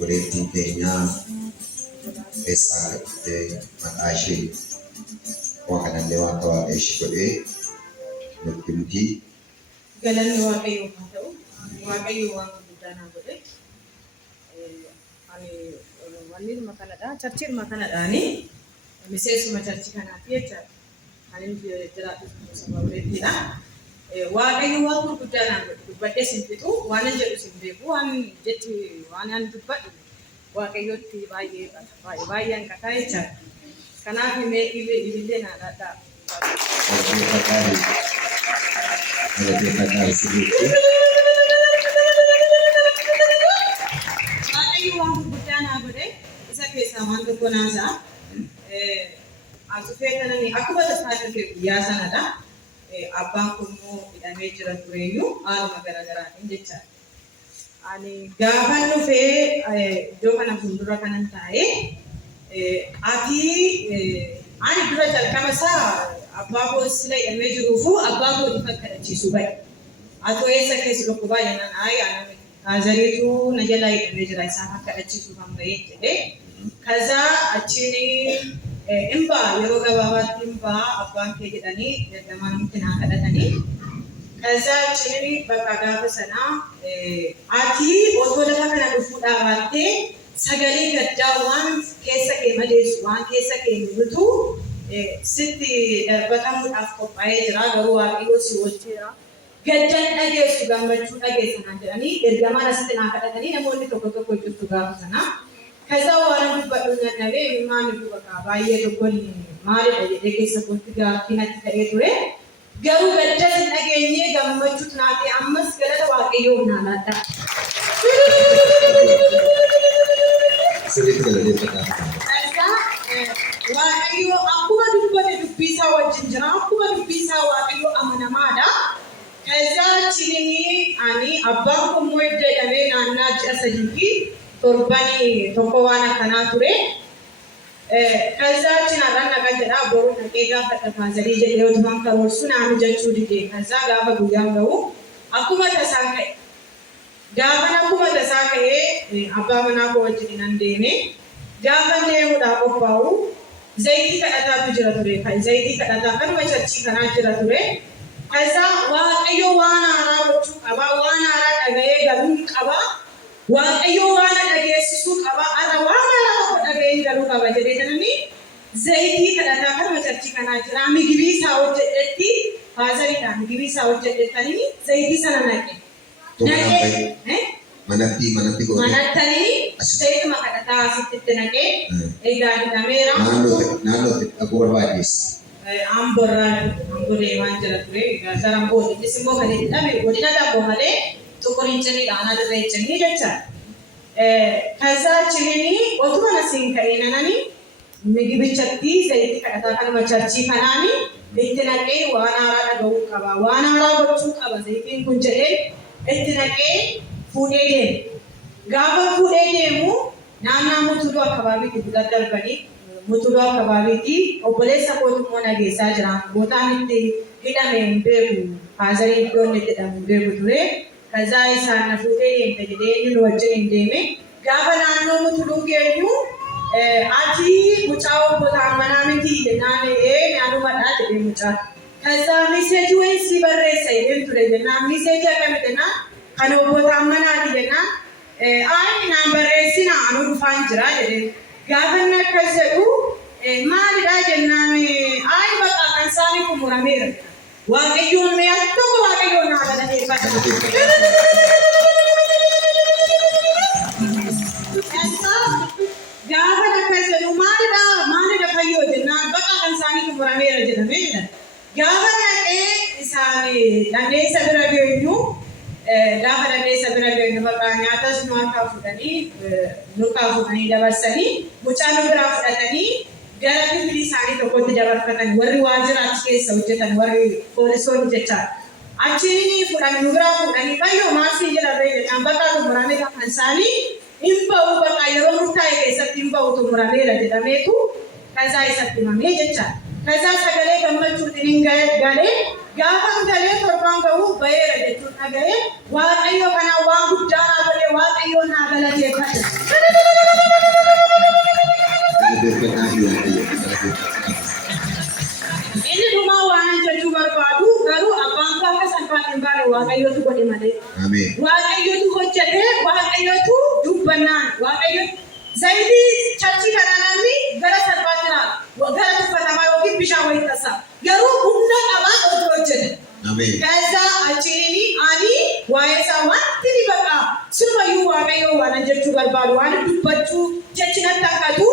obboleettiin keenya keessaa maqaa ishee waan kanallee waan ta'aa ishee godhee nutti himti. Galanni Waaqayyoo haa ta'u, Waaqayyoo waan guddaa naa godhe. Ani wannuma kanadha, charchiidhuma kanadhaani miseensuma charchii kanaati jechaadha. Ani jiraatu saba Buleettiidha. Waaqayyo waan guddaa naa godhe, dubbadhee sin fixu, waan hin jedhu sin beeku, waan ani dubbadhu Waaqayyootti baay'ee hanqataa jechaadha. Kanaaf ilillee naa dhaadhaa. Waaqayyo waan guddaa naa godhe, isa keessaa waan tokko naasaa. Asufee kanani akkuma tasaa ta'e guyyaa sanadha. Abbaan kun immoo hidhamee jira tureyyuu haaluma garaagaraatiin jechaadha. Ani gaafan dhufee iddoo kana fuuldura kanan taa'ee ani dura jalqaba isaa abbaa koo sila hidhamee jiruufu abbaa koo ifa kadhachiisuu bahe. Atoo eessa keessa tokko baay'inaan haazariitu na jalaa hidhamee jira isaan akka kadhachiisuu kan bahee jedhee. Kazaa achiin imbaa yeroo gabaabaatti imbaa abbaan kee jedhanii ergamaan nutti naa kadhatanii. Kazaa achiin bakka gaafa sanaa ati otoo lafa kana dhufuu dhaabattee sagalee gaddaa waan keessa kee madeessu waan keessa kee nutu sitti darbatamuudhaaf qophaa'ee jira garuu Waaqayyoo si wajjira. Gaddaan dhageessu gammachuu dhageessanaa jedhanii ergamaan asitti naa kadhatanii namoonni tokko tokko jirtu gaafa sanaa. Kazaa waan dubbadhu nannabee maali dubbata baay'ee tokkoon maalidha jedhee keessa kootti gaaffinatti ta'ee ture. Garuu gaddas hin dhageenye gammachuutu naa ta'e ammas galata Waaqayyoo naa laadha. Waaqayyo akkuma dubbate dubbisaa wajjin jira. Akkuma dubbisaa Waaqayyo amanamaadha. Kazaa achiin ani abbaan kun immoo edda hidhamee naannaa ji'a 3 fi torbanii tokko waan akkanaa ture. Kazaa achiin har'aan nagaa jedhaa boruu dhaqee gaafa dhafaasarii jedhee otumaan karoorsu naanu jechuu didee. Kazaa gaafa guyyaan ga'u akkuma tasaa ka'e. Gaafan akkuma tasaa ka'ee abbaa manaa koo wajjin nan deeme. Gaafan deemuudhaaf qophaa'u zayitii kadhataatu jira ture. Zayitii kadhataa kanuma charchii kanaa jira ture. Kazaa Waaqayyo waan haaraa gochuu qaba. Waan haaraa dhaga'ee galuu qaba. Waaqayyo waan dhageessisuu qaba. Har'a waan haaraa tokko dhaga'ee galuu qaba jedhee jiranii zayitii kadhataa kanuma charchii kanaa jira. Migibii isaa hojjedhetti haazariidhaan migibii isaa hojjedhettanii zayitii sana naqe. Manattanii seetuma kadhataa asitti naqee egaa hidhameera. Naannootti dhaquu barbaadees. Amboree waan jira ture. Gaazaraan boodittis immoo kan hidhame godina damboo malee xuquriin cimii dhaanaa dirree cimii jecha. Kazaa achiin otuma nasiin ka'ee nanani migibichatti zayitii kadhataa kanuma charchii kanaani itti naqee waan haaraa dhaga'uu qaba. Waan haaraa gochuu qaba zayitiin kun jedhee itti naqee fuudhee deemu. Gaafa fuudhee deemu naannaa mutuluu akkabaabiitti bulan darbanii mutuluu akkabaabiitti obboleessa kootummoo nageessaa jira. Bootaan itti hidhame hin beeku. Haazarii iddoon itti hidhame hin beeku ture. Kazaa isaan na fuudhee deemte jedhee inni nu wajjin hin deeme. Gaafa naannoo mutuluu geenyu ati mucaa obbotaan manaa miti jennaan naanumadhaa jedhee mucaa. Kazaa miseeji wayii si barreessa jedheen ture jennaan miseeji akkami jennaan kan obbotaan manaati jennaan naan barreessina anu dhufaan jira jedheen. Gaafa inni akkas jedhu maalidhaa jennaan bakka kan isaanii xumurameera jedha. Waaqayyoon mee akkuma Waaqayyoon naa galateeffata. Gaafa akkas jedhu maalidha fayyoo jennaan bakka kan isaanii xumurameera jedhameedha. Gaafa dhaqee isaan dandeessa bira geenyu gaafa dandeessa bira geenyu bakka nyaatas nu harkaa fuudhanii dabarsanii mucaa nu biraa fudhatanii gara bifti isaanii tokkotti dabarfatan warri waajjira achi keessa hojjetan warri poolisoonni jechaadha. Achiin fudhanii nu biraa fuudhanii fayyoo maasii jedhamee jedhaan bakka xumuramee kan isaanii hin ba'u bakka yeroo murtaa'e keessatti hin ba'u xumurameera jedhameetu kazaa isatti himamee jechaadha. Kazaa sagalee gammachuutiin galee gaafa galee torbaan ga'u baheera jechuun dhaga'ee Waaqayyo kana waan guddaa naa godhee Waaqayyoon naa galateeffate. malee. Ameen. Waaqayyotu hojjetee waaqayyotu dubbannaan waaqayyotu zayitii chachii kana namni gara salphaatti gara tuffatamaa yookiin bishaan wayii tasaa garuu humna qabaa hojjete. Ameen. Kaza achini ani waa'eessa wanti ni baqa sirumayyuu waaqayyoo waan jechuu barbaadu waan dubbachuu jechinatti akkatu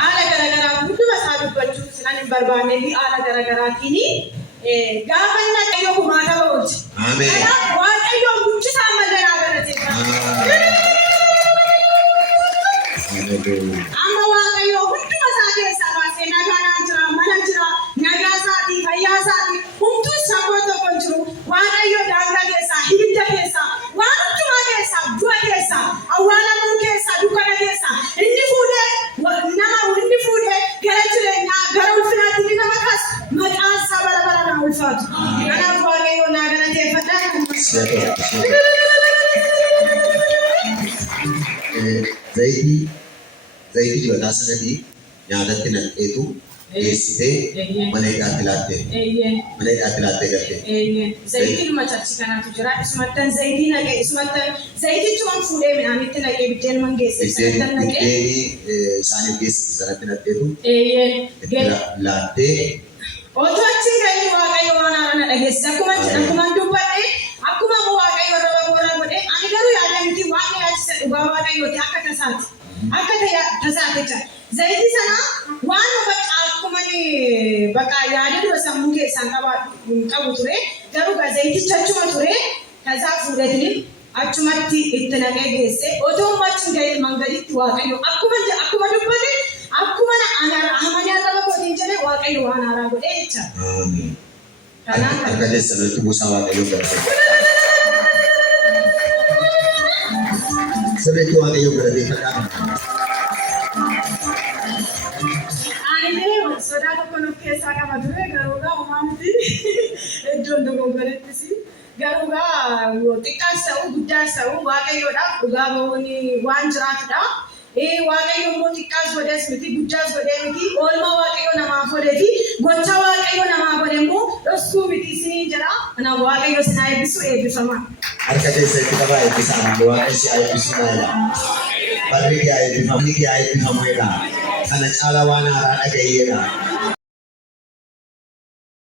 haala garaagaraa hunduma isaa dubbachuu sinan hin barbaanne fi haala garaagaraatiin gaafa waaqayyoo kumaata ba'uuti. Ameen. Waaqayyoo guddisaa maganaa galateeffatu. Amma waaqayyoo hunduma isaa keessaa baasee nagaan jira mana jira nagaa isaatii fayyaa isaatii humtuu saboo tokko jiru waaqayyoo daangaa keessaa hidda keessaa waan hundumaa keessaa du'a keessaa awwaalamuu keessaa dukkana keessaa inni fuudhee gara jireenyaa gara ulfinaatti ni nama kaasa maqaan isaa bara bara nama ulfaatu. Kanaaf waaqayyoo naa galateeffadhaa. Zayitii dibataa sanatti nyaatatti naqxeetu geessitee mana hidhaatti laattee. Mana hidhaatti laattee galte. Zayitiin machachi kanaatu jira. Isumattan zayitii naqee isumattan zayitichumaan fuudhee midhaanitti naqee biddeen man geesse. Biddeeni isaaniif geessitu sanatti naqxeetu laattee. Otoo achiin gahee waaqayyo waan haarana dhageesse. Akkuma dubbadhee akkuma waaqayyo irra godhe ani garuu yaada miti waan yaachisa dhugaa waaqayyooti akka tasaati. Akka tasaaticha zayitii sana waan bakka yaada dura sammuu keessaan qabu ture garuu zayiticha achuma ture tasaa fuudhatanii achumatti itti naqee geesse otoo achiin gahee mangalitti waaqayyo akkuma dubbate akkuma amanii arraba kootiin jedhee waaqayyo waan haaraa godhee jecha. Akka keessatti buusaa waaqayyo galateeffatu. Sirriitti waaqayyo galateeffadhaa. Sodaa tokko nuuf keessaa qaba ture garuugaa uumaa miti iddoon dogoggorettis garuugaa xiqqaas ta'uu guddaas ta'uu waaqayyoodhaaf dhugaa bahuun waan jiraatudha. Waaqayyo immoo xiqqaas godhees miti guddaas godhee miti oolmaa waaqayyo namaaf godhee fi gocha waaqayyo namaaf godhe immoo dhoksuu miti isinii jira. Kanaaf waaqayyo sinaa eebbisu eebbifama. Harka keessatti qabaa eebbisaan waaqayyo si eebbisu naayila. Barri kee eebbifamu ni kee eebbifamu jedha. Kana caala waan haaraa dhagayeedha.